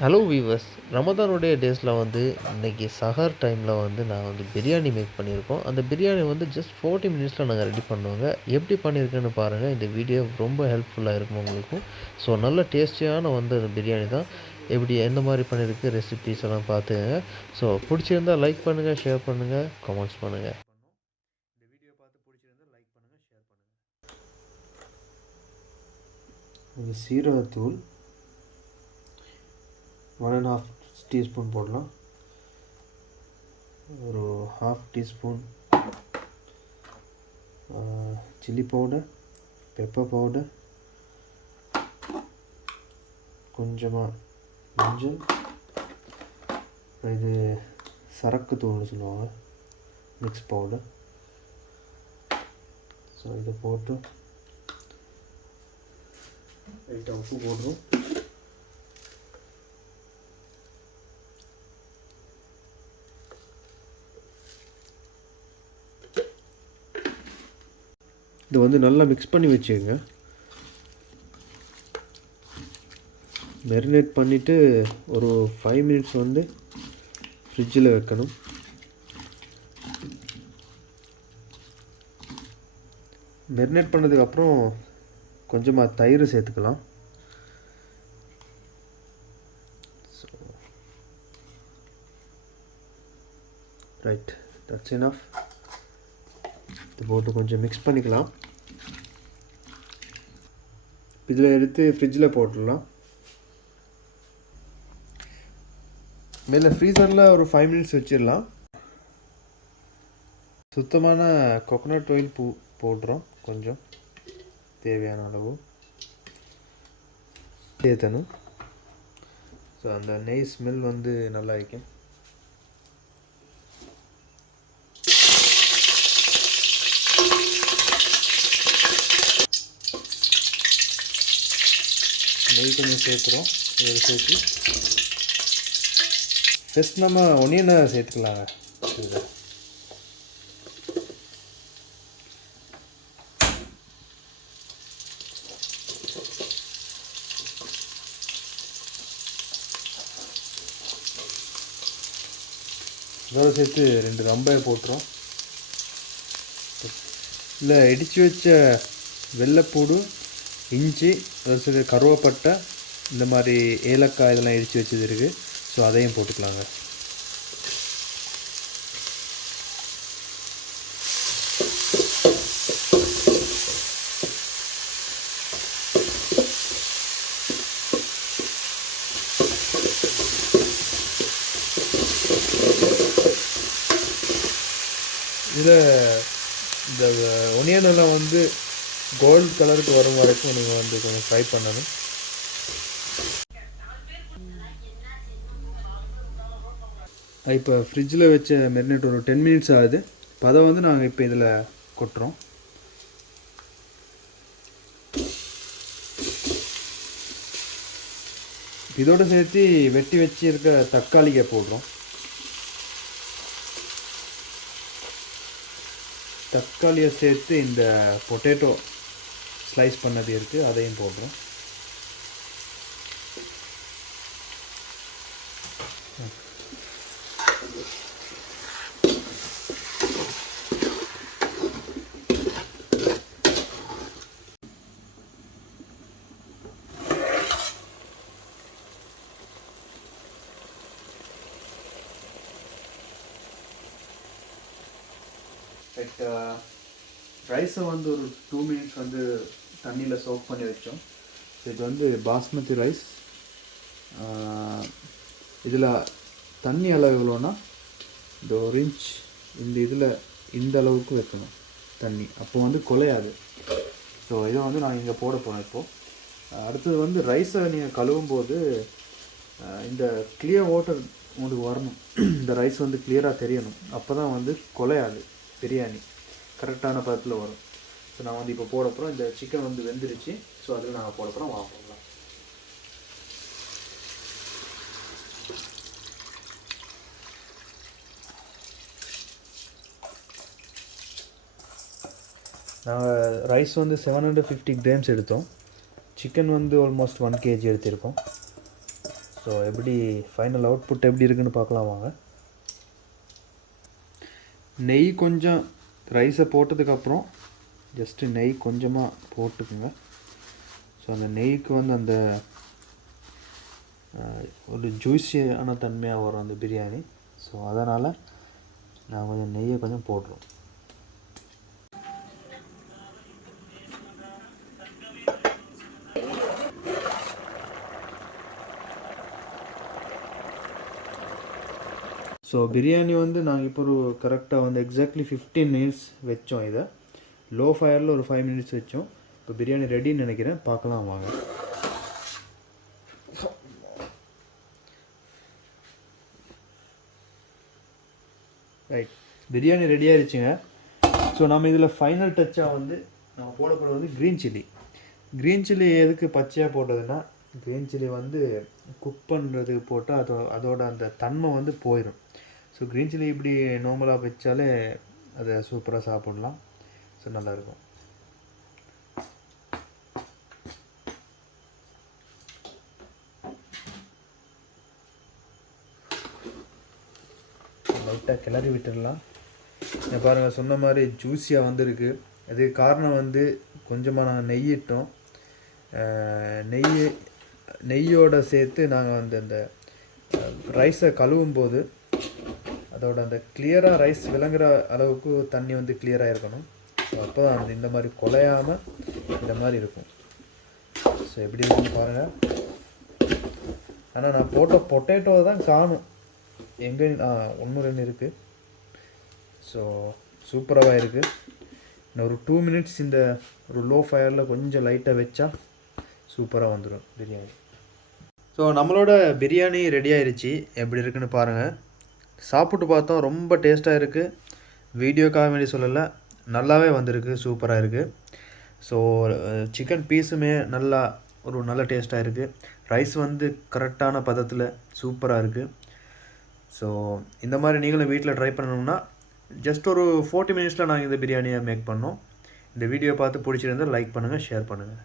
Hello viewers, ரமதானுடைய டேஸில் வந்து இன்றைக்கி சஹர் டைமில் வந்து நான் வந்து பிரியாணி மேக் பண்ணியிருக்கோம். அந்த பிரியாணி வந்து ஜஸ்ட் 40 மினிட்ஸில் நாங்கள் ரெடி பண்ணுவோங்க. எப்படி பண்ணியிருக்கேன்னு பாருங்கள். இந்த வீடியோ ரொம்ப ஹெல்ப்ஃபுல்லாக இருக்கும் உங்களுக்கும். ஸோ நல்ல டேஸ்டியான வந்து அந்த பிரியாணி தான். எப்படி எந்த மாதிரி பண்ணியிருக்கு ரெசிபீஸ் எல்லாம் பார்த்துக்கங்க. ஸோ பிடிச்சிருந்தால் லைக் பண்ணுங்கள், ஷேர் பண்ணுங்கள், கமெண்ட்ஸ் பண்ணுங்கள். இந்த வீடியோ பார்த்து பிடிச்சிருந்தால் லைக் பண்ணுங்கள், ஷேர் பண்ணுங்கள். சீரகத்தூள் 1.5 டீஸ்பூன் போடலாம். ஒரு 1/2 teaspoon chilli powder, pepper powder, கொஞ்சமாக மஞ்சள், இது சரக்கு தூள்னு சொல்லுவாங்க, மிக்ஸ் பவுடர். ஸோ இதை போட்டு லைட்டாக உப்பு போடுறோம். இது வந்து நல்லா மிக்ஸ் பண்ணி வச்சுக்கோங்க. மெரினேட் பண்ணிவிட்டு ஒரு 5 மினிட்ஸ் வந்து ஃப்ரிட்ஜில் வைக்கணும். மெரினேட் பண்ணதுக்கப்புறம் கொஞ்சமாக தயிர் சேர்த்துக்கலாம். Right, that's enough. இது போட்டு கொஞ்சம் மிக்ஸ் பண்ணிக்கலாம். இதில் எடுத்து ஃப்ரிட்ஜில் போட்டுடலாம். மேலே ஃப்ரீசரில் ஒரு 5 மினிட்ஸ் வச்சிடலாம். சுத்தமான கோகோனட் ஆயில் போடுறோம். கொஞ்சம் தேவையான அளவு சேர்த்தணும். ஸோ அந்த நெய் ஸ்மெல் வந்து நல்லா இருக்கும். நெய் கொஞ்சம் சேர்த்துறோம். இதில் சேர்த்து ஃபஸ்ட் நம்ம ஒனியனை சேர்த்துக்கலாங்க. இதில் இதோட சேர்த்து 2 ரம்பையை போட்டுரும். இல்லை இடித்து வச்ச வெள்ளைப்பூடு, இஞ்சி, அதை சேர்த்து கருவேப்பட்டை, இந்த மாதிரி ஏலக்காய் இதெல்லாம் இடித்து வச்சது இருக்குது. ஸோ அதையும் போட்டுக்கலாங்க. இதில் இந்த ஒனியனெல்லாம் வந்து கோல்டு கலருக்கு வரும் வரைக்கும் நீங்கள் வந்து கொஞ்சம் ஃப்ரை பண்ணணும். இப்போ ஃப்ரிட்ஜில் வச்ச மெரினேட் ஒரு 10 மினிட்ஸ் ஆகுது. இப்போ அதை வந்து நாங்கள் இப்போ இதில் கொட்டுறோம். இதோடு சேர்த்து வெட்டி வச்சு இருக்க தக்காளியை போடுறோம். தக்காளியை சேர்த்து இந்த பொட்டேட்டோ ஸ்லைஸ் பண்ணது இருக்குது, அதையும் போடுறோம். ரைஸை வந்து ஒரு 2 மினிட்ஸ் வந்து தண்ணியில் சோக் பண்ணி வச்சோம். இது வந்து பாஸ்மதி ரைஸ். இதில் தண்ணி அளவு எவ்வளோன்னா இந்த 1 இன்ச் இந்த இதில் இந்த அளவுக்கு வைக்கணும் தண்ணி. அப்போ வந்து குலையாது. ஸோ இதை வந்து நான் இங்கே போட போகிறேன். இப்போது அடுத்தது வந்து ரைஸை நீங்கள் கழுவும் போது இந்த கிளியர் வாட்டர் உங்களுக்கு வரணும். இந்த ரைஸ் வந்து கிளியராக தெரியணும். அப்போ தான் வந்து குலையாது, பிரியாணி கரெக்டான பதத்தில் வரும். ஸோ நான் வந்து இப்போ போட போகிறோம். இந்த சிக்கன் வந்து வெந்துருச்சு. ஸோ அதில் நாங்கள் போட போகிறோம். வாங்க போகலாம். நாங்கள் ரைஸ் வந்து 750 கிராம்ஸ் எடுத்தோம். சிக்கன் வந்து ஆல்மோஸ்ட் 1 kg எடுத்திருக்கோம். ஸோ எப்படி ஃபைனல் அவுட்புட் எப்படி இருக்குன்னு பார்க்கலாம் வாங்க. நெய் கொஞ்சம் ரைஸை போட்டதுக்கப்புறம் ஜஸ்ட்டு நெய் கொஞ்சமாக போட்டுக்குங்க. ஸோ அந்த நெய்க்கு வந்து அந்த ஒரு ஜூஸியான தன்மையாக வரும் அந்த பிரியாணி. ஸோ அதனால் நான் கொஞ்சம் நெய்யை கொஞ்சம் போடுறோம். ஸோ பிரியாணி வந்து நாங்கள் இப்போ ஒரு கரெக்டாக வந்து எக்ஸாக்ட்லி 15 மினிட்ஸ் வச்சோம். இதை லோ ஃபயரில் ஒரு 5 மினிட்ஸ் வச்சோம். இப்போ பிரியாணி ரெடின்னு நினைக்கிறேன், பார்க்கலாம் வாங்க. ரைட், பிரியாணி ரெடி ஆகிடுச்சுங்க. ஸோ நம்ம இதில் ஃபைனல் டச்சாக வந்து நம்ம போட போகிறது வந்து க்ரீன் சில்லி எதுக்கு பச்சையாக போட்டதுன்னா, க்ரீன் சில்லி வந்து குக் பண்ணுறதுக்கு போட்டால் அதோட அந்த தன்மை வந்து போயிடும். ஸோ க்ரீன் சில்லி இப்படி நார்மலாக வச்சாலே அதை சூப்பராக சாப்பிட்லாம். ஸோ நல்லாயிருக்கும். லைட்டாக கிளறி விட்டுடலாம். பாருங்கள், சொன்ன மாதிரி ஜூஸியாக வந்துருக்கு. அதுக்கு காரணம் வந்து கொஞ்சமாக நாங்கள் நெய்யிட்டோம். நெய்யோடு சேர்த்து நாங்கள் வந்து அந்த ரைஸை கழுவும் போது அதோட அந்த கிளியராக ரைஸ் விளங்குற அளவுக்கு தண்ணி வந்து கிளியராக இருக்கணும். ஸோ அப்போ தான் அந்த இந்த மாதிரி குலையாமல் இந்த மாதிரி இருக்கும். ஸோ எப்படி இருக்குன்னு பாருங்கள். ஆனால் நான் போட்ட பொட்டேட்டோ தான் காணும். எங்கே 1-2 இருக்குது. ஸோ சூப்பராக இருக்குது. இன்னும் ஒரு 2 மினிட்ஸ் இந்த ஒரு லோ ஃபயரில் கொஞ்சம் லைட்டாக வச்சா சூப்பராக வந்துடும் பிரியாணி. ஸோ நம்மளோட பிரியாணி ரெடி ஆயிடுச்சு. எப்படி இருக்குன்னு பாருங்கள். சாப்பிட்டு பார்த்தோம், ரொம்ப டேஸ்ட்டாக இருக்குது. வீடியோக்காக வேண்டி சொல்லலை, நல்லாவே வந்திருக்கு, சூப்பராக இருக்குது. ஸோ சிக்கன் பீஸுமே நல்ல டேஸ்ட்டாக இருக்குது. ரைஸ் வந்து கரெக்டான பதத்தில் சூப்பராக இருக்குது. ஸோ இந்த மாதிரி நீங்களும் வீட்டில் ட்ரை பண்ணணும்னா ஜஸ்ட் ஒரு 40 மினிட்ஸில் நாங்கள் இந்த பிரியாணியை மேக் பண்ணோம். இந்த வீடியோ பார்த்து பிடிச்சிருந்தால் லைக் பண்ணுங்கள், ஷேர் பண்ணுங்கள்.